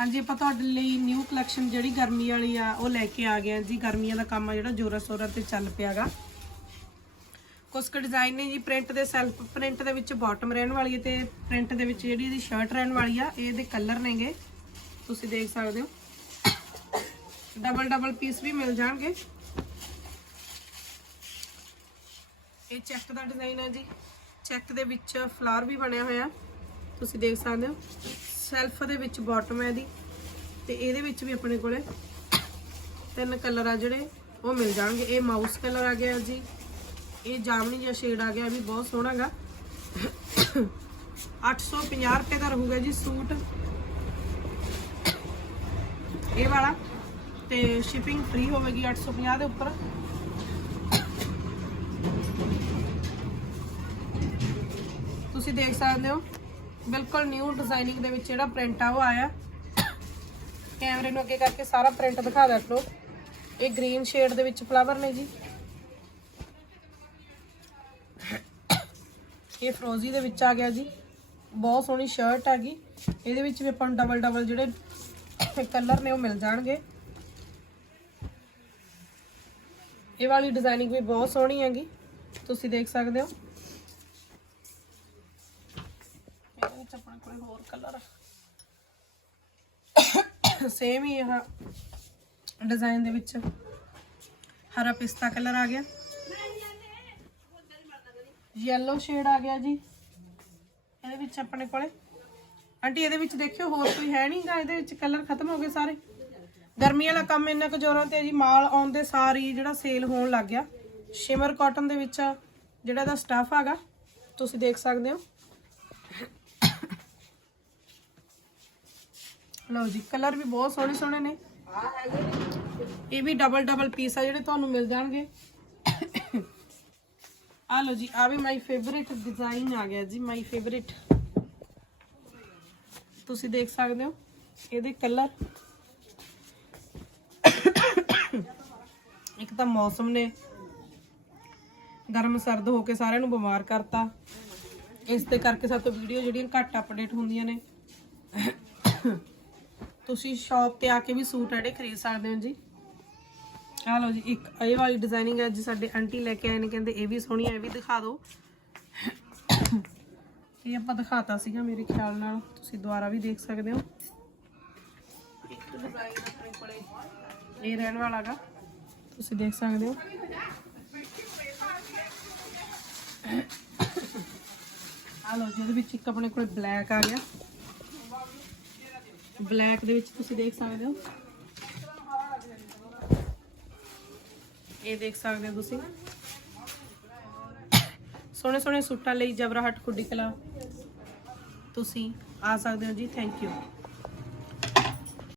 ਹਾਂਜੀ, ਆਪਾਂ ਤੁਹਾਡੇ ਲਈ ਨਿਊ ਕਲੈਕਸ਼ਨ ਜਿਹੜੀ ਗਰਮੀ ਵਾਲੀ ਆ, ਉਹ ਲੈ ਕੇ ਆ ਗਏ ਆ ਜੀ। ਗਰਮੀਆਂ ਦਾ ਕੰਮ ਆ ਜਿਹੜਾ ਜੋਰਾ ਸੋਰਾ ਤੇ ਚੱਲ ਪਿਆਗਾ। ਕੁਝ ਕੁ ਡਿਜ਼ਾਈਨ ਨੇ ਜੀ ਪ੍ਰਿੰਟ ਦੇ ਸੈਲਫ ਪ੍ਰਿੰਟ ਦੇ ਵਿੱਚ ਬਾਟਮ ਰਹਿਣ ਵਾਲੀ ਹੈ ਤੇ ਪ੍ਰਿੰਟ ਦੇ ਵਿੱਚ ਜਿਹੜੀ ਇਹਦੀ ਸ਼ਰਟ ਰਹਿਣ ਵਾਲੀ ਆ ਇਹਦੇ ਕਲਰ ਨੇਗੇ। ਤੁਸੀਂ ਦੇਖ ਸਕਦੇ ਹੋ। ਡਬਲ ਡਬਲ ਪੀਸ ਵੀ ਮਿਲ ਜਾਣਗੇ। ਇਹ ਚੈੱਕ ਦਾ ਡਿਜ਼ਾਈਨ ਹੈ ਜੀ। ਚੈੱਕ ਦੇ ਵਿੱਚ ਫਲਾਰ ਵੀ ਬਣਿਆ ਹੋਇਆ। ਤੁਸੀਂ ਦੇਖ ਸਕਦੇ ਹੋ। ਸੈਲਫ ਦੇ ਵਿੱਚ ਬਾਟਮ ਹੈ ਇਹਦੀ। ਤੇ ਇਹਦੇ ਵਿੱਚ ਵੀ ਆਪਣੇ ਕੋਲੇ ਤਿੰਨ ਕਲਰ ਆ ਜਿਹੜੇ, ਉਹ ਮਿਲ ਜਾਣਗੇ। ਇਹ ਮਾਊਸ ਕਲਰ ਆ ਗਿਆ ਜੀ। ਇਹ ਜਾਮਣੀ ਜਿਹਾ ਸ਼ੇਡ ਆ ਗਿਆ ਵੀ ਬਹੁਤ ਸੋਹਣਾਗਾ 850 ਰੁਪਏ ਦਾ ਰਹੂਗਾ ਜੀ ਸੂਟ। ਇਹ ਵਾਲਾ। ਤੇ ਸ਼ਿਪਿੰਗ ਫ੍ਰੀ ਹੋਵੇਗੀ 850 ਦੇ ਉੱਪਰ। ਤੁਸੀਂ ਦੇਖ ਸਕਦੇ ਹੋ। ਬਿਲਕੁਲ ਨਿਊ ਡਿਜ਼ਾਈਨਿੰਗ ਦੇ ਵਿੱਚ ਜਿਹੜਾ ਪ੍ਰਿੰਟ ਆ ਉਹ ਆਇਆ। ਕੈਮਰੇ ਨੂੰ ਅੱਗੇ ਕਰਕੇ ਸਾਰਾ ਪ੍ਰਿੰਟ ਦਿਖਾ ਦਿਆ ਕਰੋ। ਇਹ ਗ੍ਰੀਨ ਸ਼ੇਡ ਦੇ ਵਿੱਚ ਫਲਾਵਰ ਨੇ ਜੀ। ਇਹ ਫਰੋਜ਼ੀ ਦੇ ਵਿੱਚ ਆ ਗਿਆ ਜੀ। ਬਹੁਤ ਸੋਹਣੀ ਸ਼ਰਟ ਹੈਗੀ ਇਹਦੇ ਵਿੱਚ ਵੀ ਆਪਾਂ ਨੂੰ ਡਬਲ ਡਬਲ ਜਿਹੜੇ ਕਲਰ ਨੇ ਉਹ ਮਿਲ ਜਾਣਗੇ। ਇਹ ਵਾਲੀ ਡਿਜ਼ਾਈਨਿੰਗ ਵੀ ਬਹੁਤ ਸੋਹਣੀ ਹੈਗੀ। ਤੁਸੀਂ ਦੇਖ ਸਕਦੇ ਹੋ ਇਹਦੇ ਵਿੱਚ ਆਪਣੇ ਕੋਲ ਹੋਰ ਕਲਰ ਸੇਮ ਹੀ ਇਹ ਡਿਜ਼ਾਈਨ ਦੇ ਵਿੱਚ ਹਰਾ ਪਿਸਤਾ ਕਲਰ ਆ ਗਿਆ। ਯੈਲੋ ਸ਼ੇਡ ਆ ਗਿਆ ਜੀ। ਇਹਦੇ ਵਿੱਚ ਆਪਣੇ ਕੋਲੇ। ਆਂਟੀ ਇਹਦੇ ਵਿੱਚ ਦੇਖਿਓ, ਹੋਰ ਕੋਈ ਹੈ ਨਹੀਂਗਾ। ਇਹਦੇ ਵਿੱਚ ਕਲਰ ਖਤਮ ਹੋ ਗਏ ਸਾਰੇ। ਗਰਮੀ ਵਾਲਾ ਕੰਮ ਇੰਨਾ ਕੁ ਜ਼ੋਰਾਂ ਤੇ ਜੀ, ਮਾਲ ਆਉਂਦੇ ਸਾਰ ਜਿਹੜਾ ਸੇਲ ਹੋਣ ਲੱਗ ਗਿਆ। ਸ਼ਿਮਰ ਕਾਟਨ ਦੇ ਵਿੱਚ ਜਿਹੜਾ ਇਹਦਾ ਸਟਫ ਹੈਗਾ, ਤੁਸੀਂ ਦੇਖ ਸਕਦੇ ਹੋ। ਲਓ ਜੀ, ਕਲਰ ਵੀ ਬਹੁਤ ਸੋਹਣੇ ਸੋਹਣੇ ਨੇ। ਇਹ ਵੀ ਡਬਲ ਡਬਲ ਪੀਸ ਆ ਜਿਹੜੇ ਤੁਹਾਨੂੰ ਮਿਲ ਜਾਣਗੇ। ਆ ਲਓ ਜੀ ਆ ਵੀ ਮਾਈ ਫੇਵਰਿਟ ਡਿਜ਼ਾਈਨ ਆ ਗਿਆ ਜੀ ਮਾਈ ਫੇਵਰਿਟ ਤੁਸੀਂ ਦੇਖ ਸਕਦੇ ਹੋ, ਇਹਦੇ ਕਲਰ। ਇੱਕ ਤਾਂ ਮੌਸਮ ਨੇ। ਗਰਮ ਸਰਦ ਹੋ ਕੇ ਸਾਰਿਆਂ ਨੂੰ ਬਿਮਾਰ ਕਰਤਾ। ਇਸ ਦੇ ਕਰਕੇ ਸਾਤੋਂ ਵੀਡੀਓ ਜਿਹੜੀਆਂ ਘੱਟ ਅਪਡੇਟ ਹੁੰਦੀਆਂ ਨੇ। ਤੁਸੀਂ ਸ਼ਾਪ ਤੇ ਆ ਕੇ ਵੀ ਸੂਟ ਜਿਹੜੇ ਖਰੀਦ ਸਕਦੇ ਹੋ ਜੀ? ਆ ਲਓ ਜੀ, ਇੱਕ ਇਹ ਵਾਲੀ ਡਿਜ਼ਾਈਨਿੰਗ ਹੈ ਜੀ ਸਾਡੇ ਆਂਟੀ ਲੈ ਕੇ ਆਏ ਨੇ, ਕਹਿੰਦੇ ਇਹ ਵੀ ਸੋਹਣੀ ਹੈ, ਇਹ ਵੀ ਦਿਖਾ ਦਿਓ। ਇਹ ਆਪਾਂ ਦਿਖਾਤਾ ਸੀਗਾ ਮੇਰੇ ਖਿਆਲ ਨਾਲ, ਤੁਸੀਂ ਦੁਬਾਰਾ ਵੀ ਦੇਖ ਸਕਦੇ ਹੋ। ਇੱਕ ਡਿਜ਼ਾਈਨ ਆਪਣੇ ਕੋਲੇ ਇਹ ਰਹਿਣ ਵਾਲਾਗਾ ਤੁਸੀਂ ਦੇਖ ਸਕਦੇ ਹੋ। ਆ ਲਓ ਜਿਹਦੇ ਵਿੱਚ ਇੱਕ ਆਪਣੇ ਕੋਲ ਬਲੈਕ ਆ ਗਿਆ। ਬਲੈਕ ਦੇ ਵਿੱਚ ਤੁਸੀਂ ਦੇਖ ਸਕਦੇ ਹੋ। ਇਹ ਦੇਖ ਸਕਦੇ ਹੋ ਤੁਸੀਂ। ਸੋਹਣੇ ਸੋਹਣੇ ਸੂਟਾਂ ਲਈ ਜਬਰਾਹਟ ਖੁੱਡੀ ਕਲਾ। ਤੁਸੀਂ ਆ ਸਕਦੇ ਹੋ ਜੀ ਥੈਂਕ ਯੂ